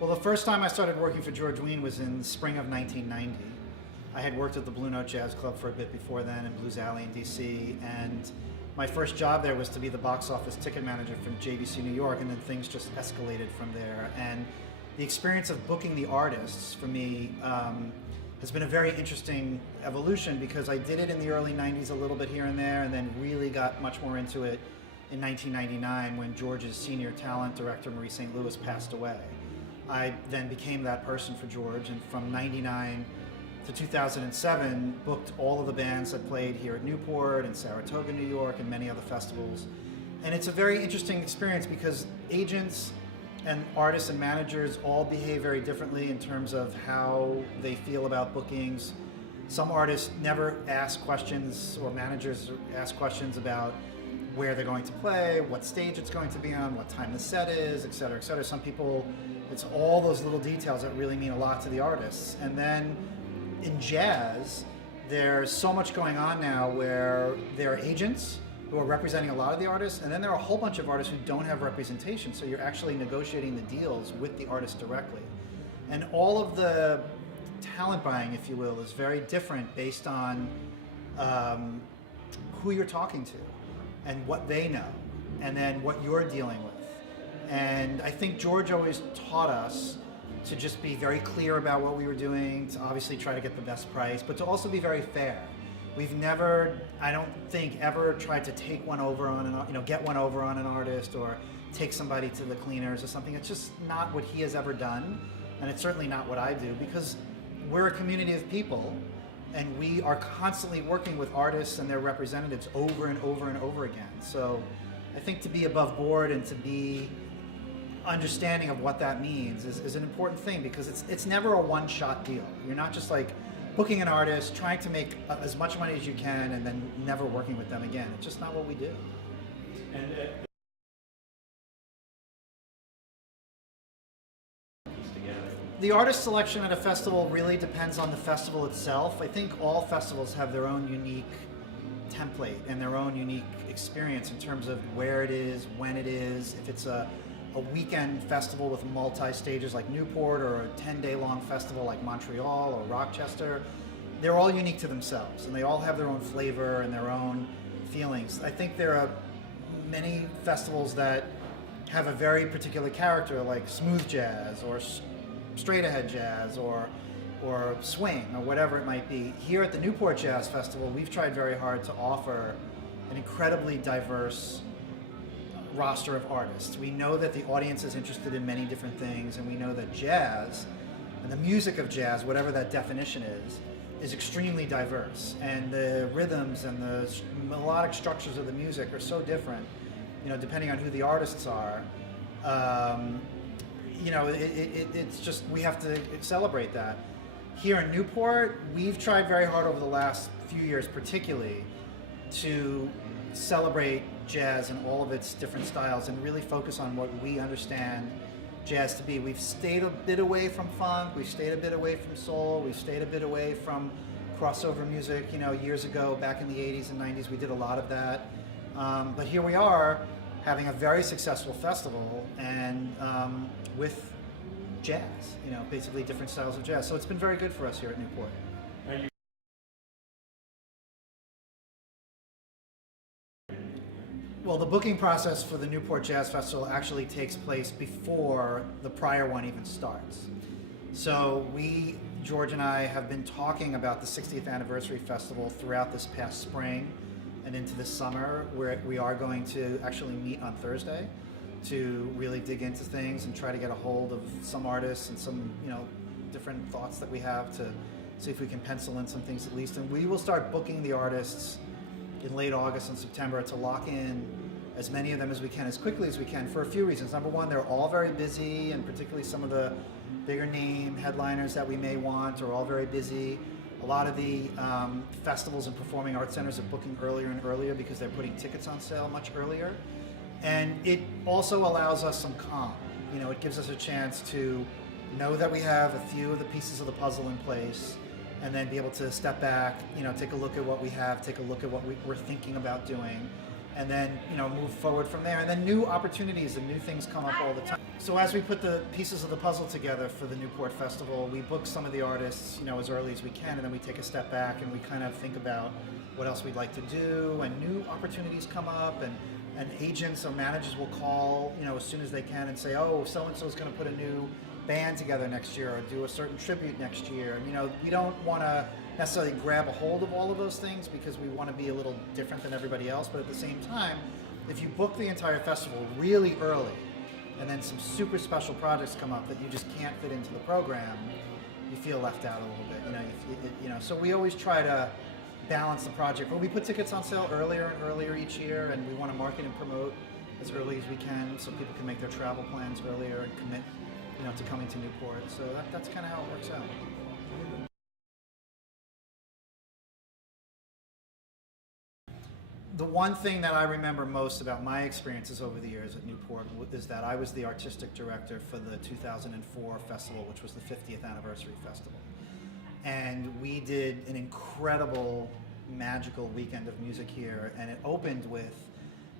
Well, the first time I started working for George Wein was in the spring of 1990. I had worked at the Blue Note Jazz Club for a bit before then in Blues Alley in DC, and my first job there was to be the box office ticket manager from JVC New York, and then things just escalated from there. And the experience of booking the artists for me has been a very interesting evolution, because I did it in the early 90s a little bit here and there, and then really got much more into it in 1999 when George's senior talent director, Marie St. Louis, passed away. I then became that person for George, and from 99 to 2007 booked all of the bands that played here at Newport and Saratoga, New York, and many other festivals. And it's a very interesting experience because agents and artists and managers all behave very differently in terms of how they feel about bookings. Some artists never ask questions, or managers ask questions about where they're going to play, what stage it's going to be on, what time the set is, et cetera, et cetera. Some people, it's all those little details that really mean a lot to the artists. And then in jazz, there's so much going on now where there are agents who are representing a lot of the artists, and then there are a whole bunch of artists who don't have representation, so you're actually negotiating the deals with the artist directly. And all of the talent buying, if you will, is very different based on who you're talking to and what they know, and then what you're dealing with. And I think George always taught us to just be very clear about what we were doing, to obviously try to get the best price, but to also be very fair. We've never, I don't think, ever tried to take one over on get one over on an artist, or take somebody to the cleaners or something. It's just not what he has ever done, and it's certainly not what I do, because we're a community of people, and we are constantly working with artists and their representatives over and over and over again. So I think to be above board and to be understanding of what that means is an important thing, because it's never a one-shot deal. You're not just like booking an artist, trying to make as much money as you can, and then never working with them again. It's just not what we do. And the artist selection at a festival really depends on the festival itself. I think all festivals have their own unique template and their own unique experience in terms of where it is, when it is. If it's a weekend festival with multi-stages like Newport, or a 10-day long festival like Montreal or Rochester, they're all unique to themselves, and they all have their own flavor and their own feelings. I think there are many festivals that have a very particular character, like smooth jazz or straight ahead jazz or swing or whatever it might be. Here at the Newport Jazz Festival, we've tried very hard to offer an incredibly diverse roster of artists. We know that the audience is interested in many different things, and we know that jazz and the music of jazz, whatever that definition is extremely diverse, and the rhythms and the melodic structures of the music are so different, depending on who the artists are. It's just, we have to celebrate that. Here in Newport, we've tried very hard over the last few years particularly to celebrate jazz in all of its different styles and really focus on what we understand jazz to be. We've stayed a bit away from funk, we've stayed a bit away from soul, we've stayed a bit away from crossover music. Years ago, back in the 80s and 90s, we did a lot of that. But here we are having a very successful festival, and with jazz, basically different styles of jazz. So it's been very good for us here at Newport. Well, the booking process for the Newport Jazz Festival actually takes place before the prior one even starts. So George and I, have been talking about the 60th anniversary festival throughout this past spring and into this summer, where we are going to actually meet on Thursday to really dig into things and try to get a hold of some artists and some, different thoughts that we have, to see if we can pencil in some things at least. And we will start booking the artists in late August and September to lock in as many of them as we can, as quickly as we can, for a few reasons. Number one, they're all very busy, and particularly some of the bigger name headliners that we may want are all very busy. A lot of the festivals and performing arts centers are booking earlier and earlier because they're putting tickets on sale much earlier. And it also allows us some calm. It gives us a chance to know that we have a few of the pieces of the puzzle in place, and then be able to step back, take a look at what we have, take a look at what we're thinking about doing, and then, move forward from there. And then new opportunities and new things come up all the time. So as we put the pieces of the puzzle together for the Newport Festival, we book some of the artists, as early as we can, and then we take a step back and we kind of think about what else we'd like to do, and new opportunities come up, and agents or managers will call, as soon as they can and say, oh, so-and-so is going to put a new band together next year or do a certain tribute next year. And, we don't want to necessarily grab a hold of all of those things because we want to be a little different than everybody else, but at the same time, if you book the entire festival really early, and then some super special projects come up that you just can't fit into the program, you feel left out a little bit. So we always try to balance the project. But we put tickets on sale earlier and earlier each year, and we want to market and promote as early as we can so people can make their travel plans earlier and commit, to coming to Newport. So that's kind of how it works out. The one thing that I remember most about my experiences over the years at Newport is that I was the artistic director for the 2004 festival, which was the 50th anniversary festival. And we did an incredible, magical weekend of music here, and it opened with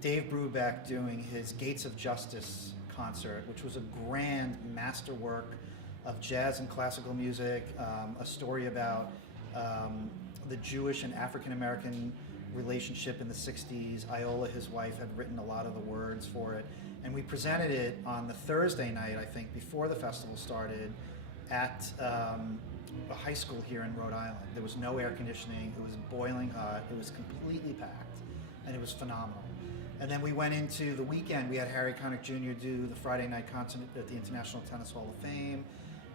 Dave Brubeck doing his Gates of Justice concert, which was a grand masterwork of jazz and classical music, a story about the Jewish and African American relationship in the 60s. Iola, his wife, had written a lot of the words for it, and we presented it on the Thursday night, I think, before the festival started at a high school here in Rhode Island. There was no air conditioning, it was boiling hot, it was completely packed, and it was phenomenal. And then we went into the weekend. We had Harry Connick Jr. do the Friday night concert at the International Tennis Hall of Fame,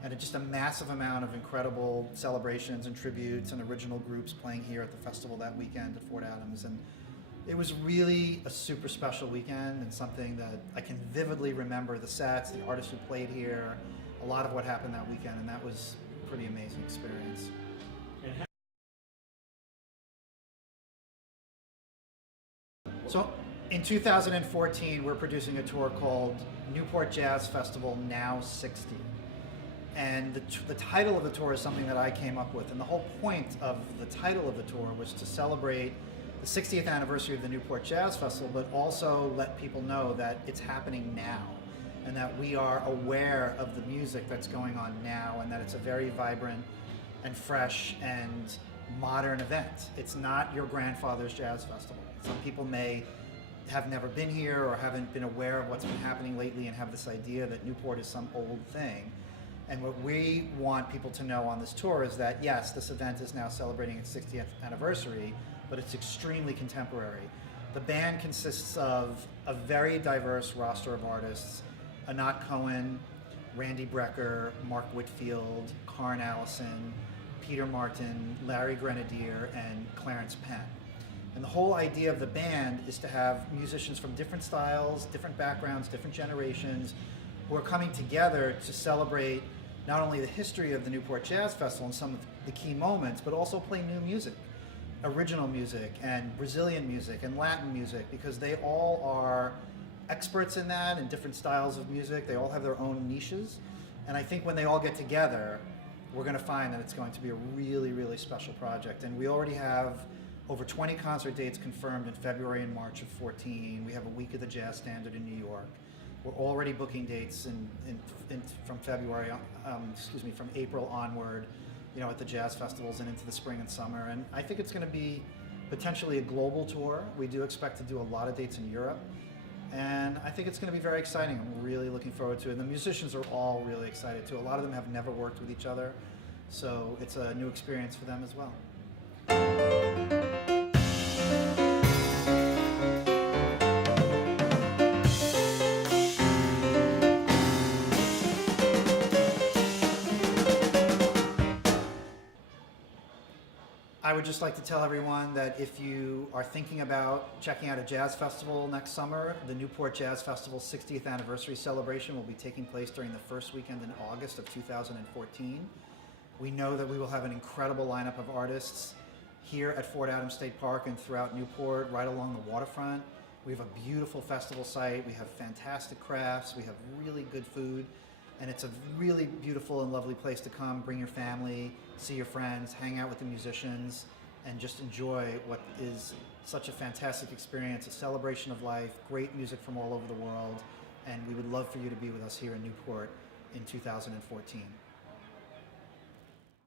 and just a massive amount of incredible celebrations and tributes and original groups playing here at the festival that weekend at Fort Adams. And it was really a super special weekend, and something that I can vividly remember the sets, the artists who played here, a lot of what happened that weekend, and that was a pretty amazing experience. So in 2014, we're producing a tour called Newport Jazz Festival Now 60. And the title of the tour is something that I came up with. And the whole point of the title of the tour was to celebrate the 60th anniversary of the Newport Jazz Festival, but also let people know that it's happening now, and that we are aware of the music that's going on now, and that it's a very vibrant and fresh and modern event. It's not your grandfather's jazz festival. Some people may have never been here or haven't been aware of what's been happening lately and have this idea that Newport is some old thing. And what we want people to know on this tour is that, yes, this event is now celebrating its 60th anniversary, but it's extremely contemporary. The band consists of a very diverse roster of artists: Anat Cohen, Randy Brecker, Mark Whitfield, Karn Allison, Peter Martin, Larry Grenadier, and Clarence Penn. And the whole idea of the band is to have musicians from different styles, different backgrounds, different generations, who are coming together to celebrate not only the history of the Newport Jazz Festival and some of the key moments, but also play new music, original music, and Brazilian music, and Latin music, because they all are experts in that, and different styles of music. They all have their own niches. And I think when they all get together, we're going to find that it's going to be a really, really special project. And we already have over 20 concert dates confirmed in February and March of 14. We have a week of the Jazz Standard in New York. We're already booking dates from February, from April onward, at the jazz festivals and into the spring and summer. And I think it's going to be potentially a global tour. We do expect to do a lot of dates in Europe. And I think it's going to be very exciting. I'm really looking forward to it. And the musicians are all really excited too. A lot of them have never worked with each other, so it's a new experience for them as well. I would just like to tell everyone that if you are thinking about checking out a jazz festival next summer, the Newport Jazz Festival's 60th anniversary celebration will be taking place during the first weekend in August of 2014. We know that we will have an incredible lineup of artists here at Fort Adams State Park and throughout Newport, right along the waterfront. We have a beautiful festival site. We have fantastic crafts. We have really good food. And it's a really beautiful and lovely place to come, bring your family, see your friends, hang out with the musicians, and just enjoy what is such a fantastic experience, a celebration of life, great music from all over the world, and we would love love for you to be with us here in Newport in 2014.